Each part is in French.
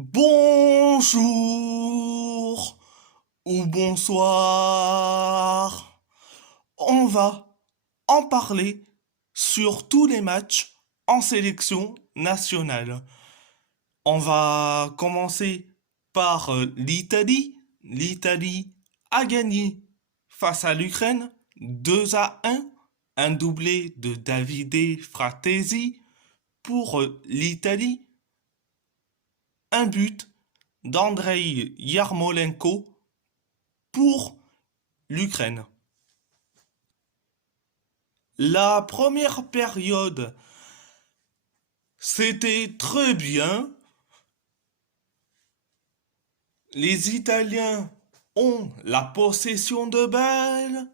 Bonjour ou bonsoir. On va en parler sur tous les matchs en sélection nationale. On va commencer par l'Italie. L'Italie a gagné face à l'Ukraine 2-1, un doublé de Davide Fratesi pour l'Italie, un but d'Andrei Yarmolenko pour l'Ukraine. La première période, c'était très bien. Les Italiens ont la possession de balle.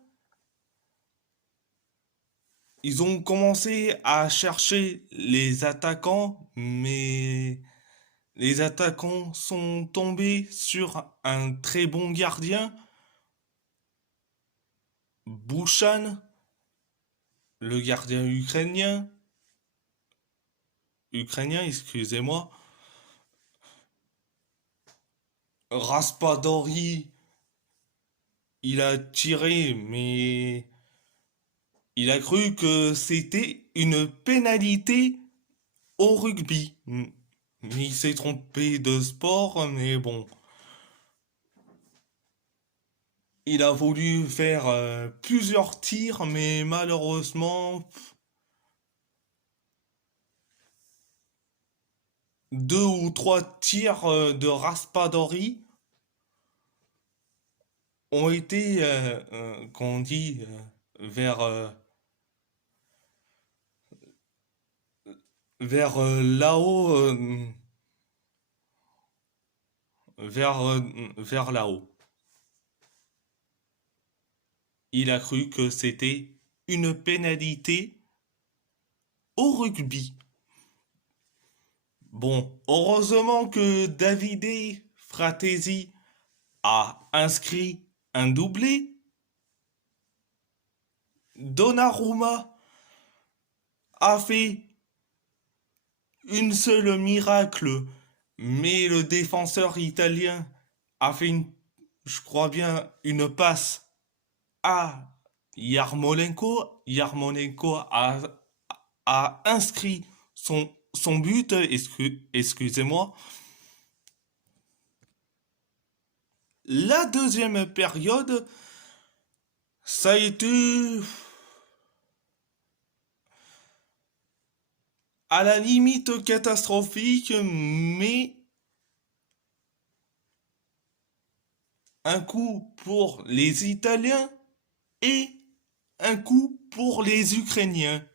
Ils ont commencé à chercher les attaquants, mais les attaquants sont tombés sur un très bon gardien, Bouchan, le gardien ukrainien, excusez-moi. Raspadori, il a tiré, mais il a cru que c'était une pénalité au rugby. Il s'est trompé de sport, mais bon. Il a voulu faire plusieurs tirs, mais malheureusement, deux ou trois tirs de Raspadori ont été, qu'on dit, vers là-haut, vers, vers là-haut. Il a cru que c'était une pénalité au rugby. Bon, heureusement que Davide Fratesi a inscrit un doublé. Donnarumma a fait une seule miracle, mais le défenseur italien a fait je crois bien, une passe à Yarmolenko. Yarmolenko a inscrit son but, excusez-moi. La deuxième période, ça a été à la limite catastrophique, mais un coup pour les Italiens et un coup pour les Ukrainiens.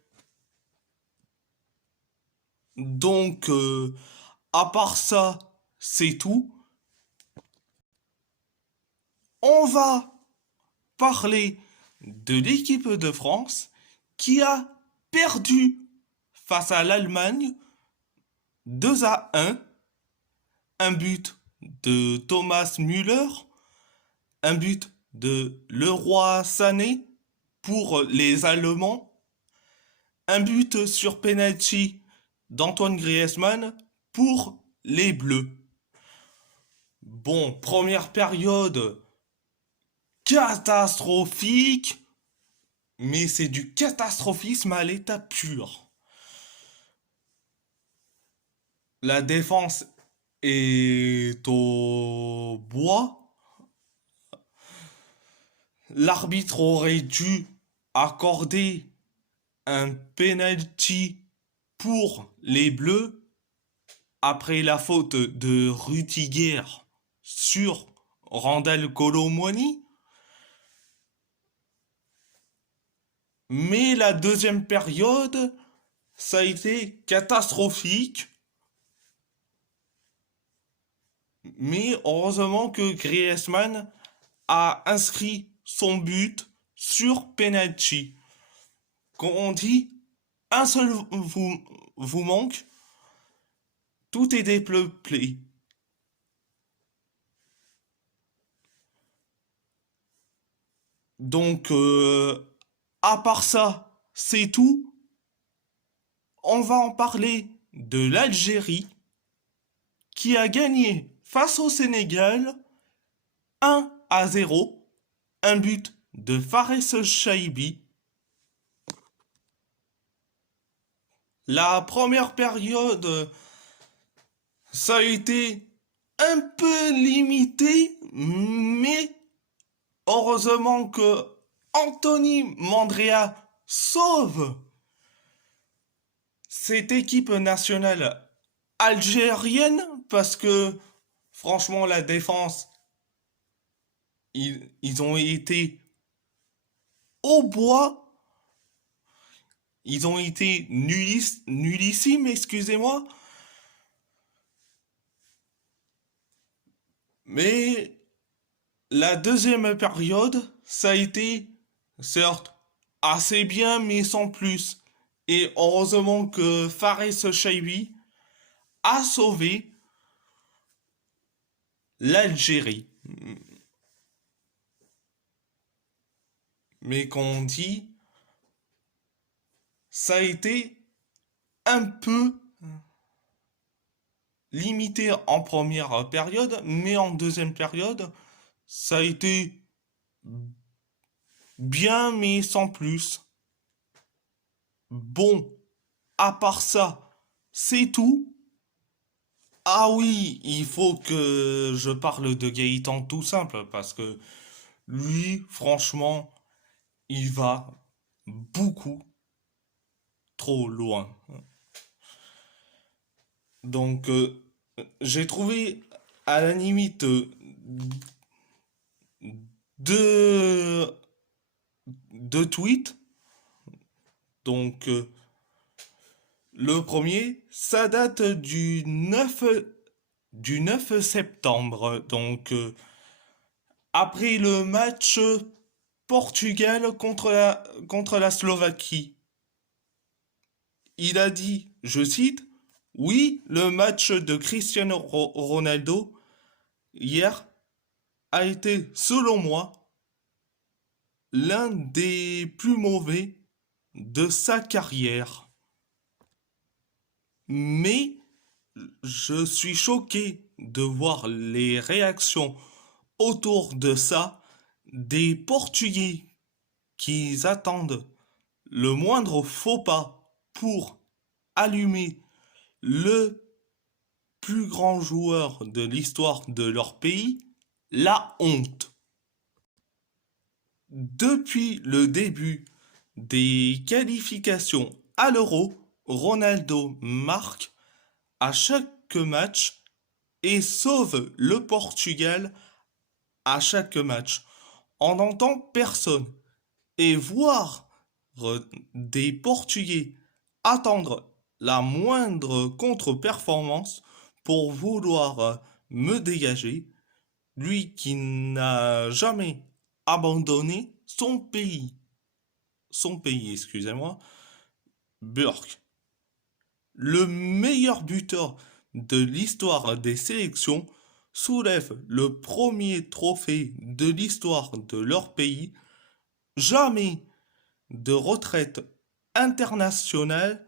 Donc, à part ça, c'est tout. On va parler de l'équipe de France qui a perdu face à l'Allemagne 2-1, un but de Thomas Müller, un but de Leroy Sané pour les Allemands, un but sur penalty d'Antoine Griezmann pour les Bleus. Bon, première période catastrophique, mais c'est du catastrophisme à l'état pur. La défense est au bois. L'arbitre aurait dû accorder un penalty pour les Bleus après la faute de Rudiger sur Randal Colomwani. Mais la deuxième période, ça a été catastrophique. Mais heureusement que Griezmann a inscrit son but sur penalty. Quand on dit un seul vous manque, tout est dépeuplé. Donc, à part ça, c'est tout. On va en parler de l'Algérie qui a gagné face au Sénégal 1-0, un but de Fares Chaibi. La première période, ça a été un peu limité, mais heureusement que Anthony Mandrea sauve cette équipe nationale algérienne parce que franchement la défense ils ont été au bois, ils ont été nullissimes, excusez-moi, mais la deuxième période, ça a été certes assez bien mais sans plus. Et heureusement que Fares Chaibi a sauvé l'Algérie. Mais qu'on dit, ça a été un peu limité en première période, mais en deuxième période, ça a été bien, mais sans plus. Bon, à part ça, c'est tout. Ah oui, il faut que je parle de Gaëtan tout simple, parce que lui, franchement, il va beaucoup trop loin. Donc, j'ai trouvé à la limite deux, deux tweets. Donc, le premier, ça date du 9 septembre. Donc, après le match Portugal contre la Slovaquie, il a dit, je cite, oui, le match de Cristiano Ronaldo hier a été, selon moi, l'un des plus mauvais de sa carrière. Mais je suis choqué de voir les réactions autour de ça des Portugais qui attendent le moindre faux pas pour allumer le plus grand joueur de l'histoire de leur pays, la honte. Depuis le début des qualifications à l'Euro, Ronaldo marque à chaque match et sauve le Portugal à chaque match. On n'entend personne. Et voir des Portugais attendre la moindre contre-performance pour vouloir me dégager, lui qui n'a jamais abandonné son pays, excusez-moi, Burke, le meilleur buteur de l'histoire des sélections, soulève le premier trophée de l'histoire de leur pays, jamais de retraite internationale,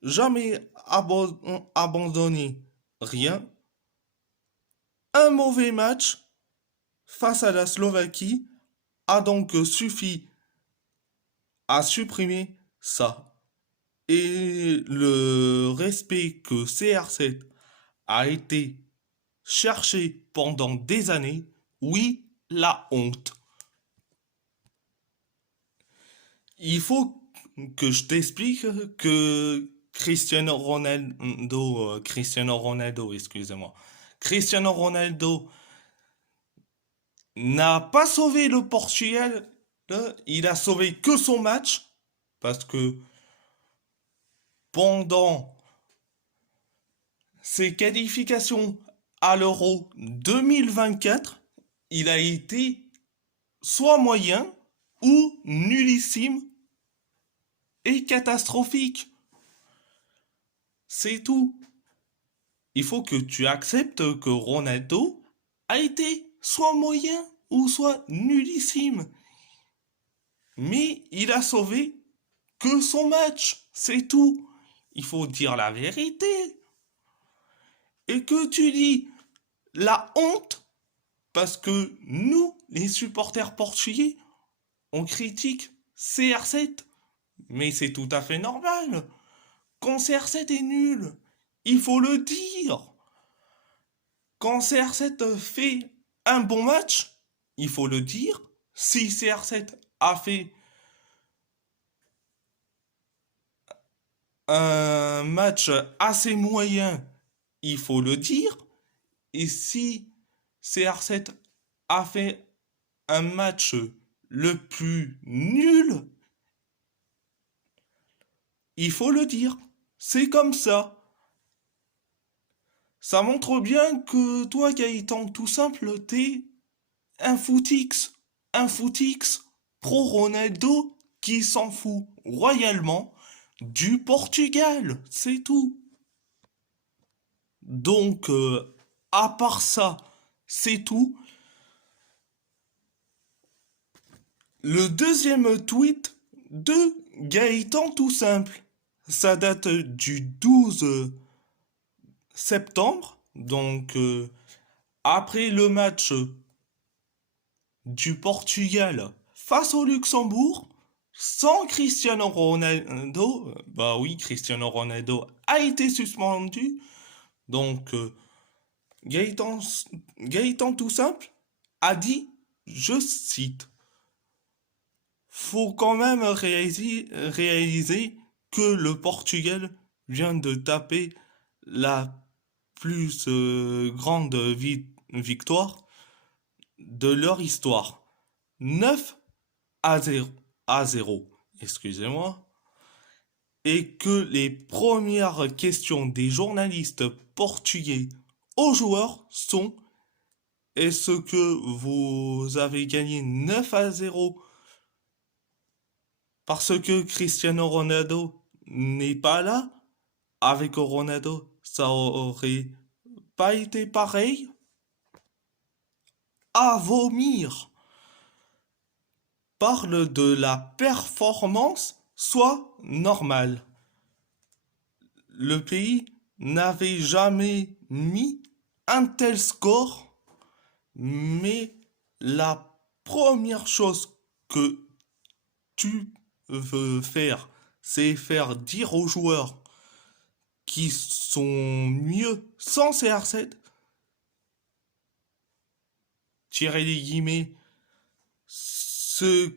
jamais abandonné rien. Un mauvais match face à la Slovaquie a donc suffi à supprimer ça. Et le respect que CR7 a été cherché pendant des années, oui, la honte. Il faut que je t'explique que excusez-moi, Cristiano Ronaldo n'a pas sauvé le Portugal, il a sauvé que son match, parce que pendant ses qualifications à l'Euro 2024, il a été soit moyen ou nullissime et catastrophique. C'est tout. Il faut que tu acceptes que Ronaldo a été soit moyen ou soit nullissime. Mais il a sauvé que son match. C'est tout. Il faut dire la vérité. et que tu dis la honte parce que nous, les supporters portugais, on critique CR7. Mais c'est tout à fait normal. Quand CR7 est nul, il faut le dire. Quand CR7 fait un bon match, il faut le dire. Si CR7 a fait un match assez moyen, il faut le dire. Et si CR7 a fait un match le plus nul, il faut le dire. C'est comme ça. Ça montre bien que toi, Gaëtan, tout simple, t'es un footix. Un footix pro Ronaldo qui s'en fout royalement du Portugal. C'est tout. Donc, à part ça, c'est tout. Le deuxième tweet de Gaëtan tout simple. Ça date du 12 septembre. Donc, après le match du Portugal face au Luxembourg, sans Cristiano Ronaldo, bah oui, Cristiano Ronaldo a été suspendu. Donc, Gaëtan, Gaëtan tout simple a dit, je cite, faut quand même réaliser que le Portugal vient de taper la plus grande victoire de leur histoire. 9-0, excusez-moi, et que les premières questions des journalistes portugais aux joueurs sont: est-ce que vous avez gagné 9-0 parce que Cristiano Ronaldo n'est pas là? Avec Ronaldo, ça aurait pas été pareil? À vomir! Parle de la performance, soit normale. Le pays n'avait jamais mis un tel score, mais la première chose que tu veux faire, c'est faire dire aux joueurs qui sont mieux sans CR7, tirer les guillemets, ce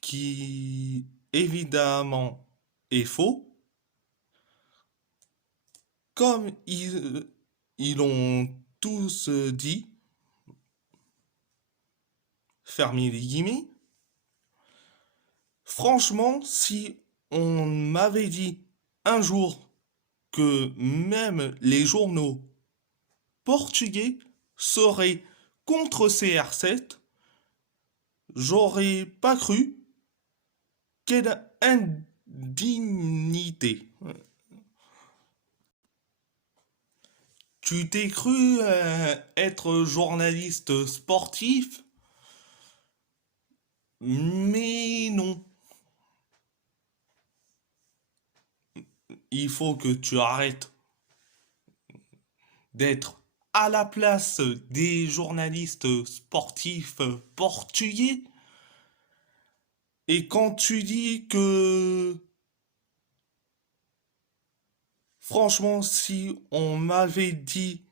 qui évidemment est faux, comme ils ont tous dit, fermez les guillemets. Franchement, si on m'avait dit un jour que même les journaux portugais seraient contre CR7, j'aurais pas cru. Quelle indignité. Tu t'es cru être journaliste sportif, mais non. Il faut que tu arrêtes d'être à la place des journalistes sportifs portugais. Et quand tu dis que, franchement, si on m'avait dit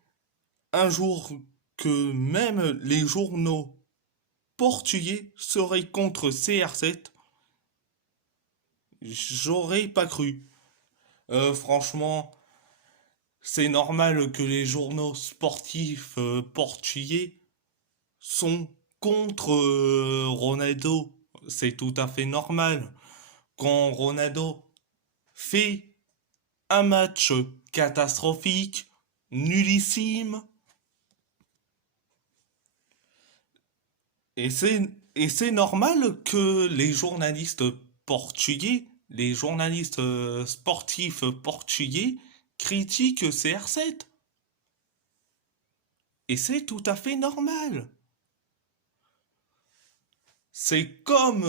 un jour que même les journaux portugais seraient contre CR7, j'aurais pas cru. Franchement, c'est normal que les journaux sportifs portugais sont contre Ronaldo. C'est tout à fait normal. Quand Ronaldo fait un match catastrophique, nullissime, et c'est normal que les journalistes portugais, les journalistes sportifs portugais critiquent CR7. Et c'est tout à fait normal. C'est comme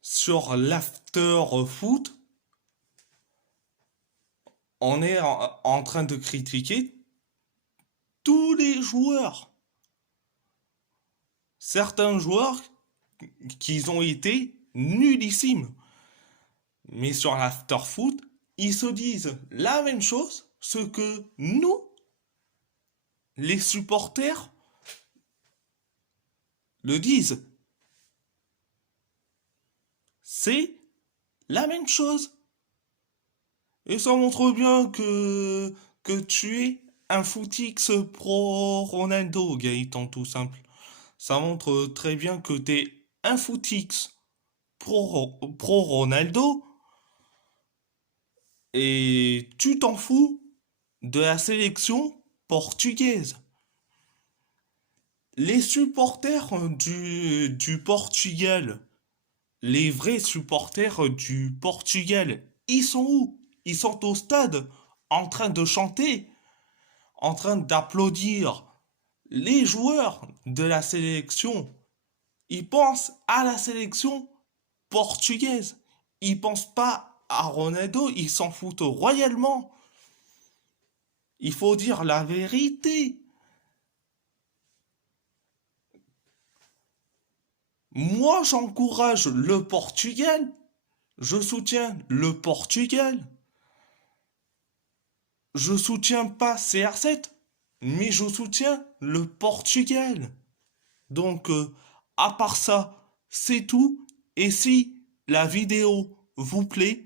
sur l'after foot, on est en train de critiquer tous les joueurs. Certains joueurs qui ont été nullissimes. Mais sur l'after-foot, ils se disent la même chose, ce que nous, les supporters, le disent. C'est la même chose. Et ça montre bien que tu es un footix pro Ronaldo, Gaëtan, tout simple. Ça montre très bien que tu es un footix pro Ronaldo et tu t'en fous de la sélection portugaise. Les supporters du Portugal, les vrais supporters du Portugal, ils sont où? Ils sont au stade, en train de chanter, en train d'applaudir. Les joueurs de la sélection, ils pensent à la sélection portugaise. Ils pensent pas à Ronaldo, ils s'en foutent royalement. Il faut dire la vérité. Moi, j'encourage le Portugal. Je soutiens le Portugal. Je soutiens pas CR7, mais je soutiens le Portugal. Donc, à part ça, c'est tout. Et si la vidéo vous plaît,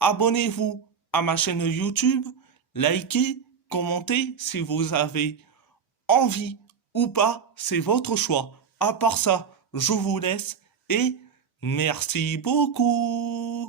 abonnez-vous à ma chaîne YouTube, likez, commentez si vous avez envie ou pas, c'est votre choix. À part ça, je vous laisse et merci beaucoup.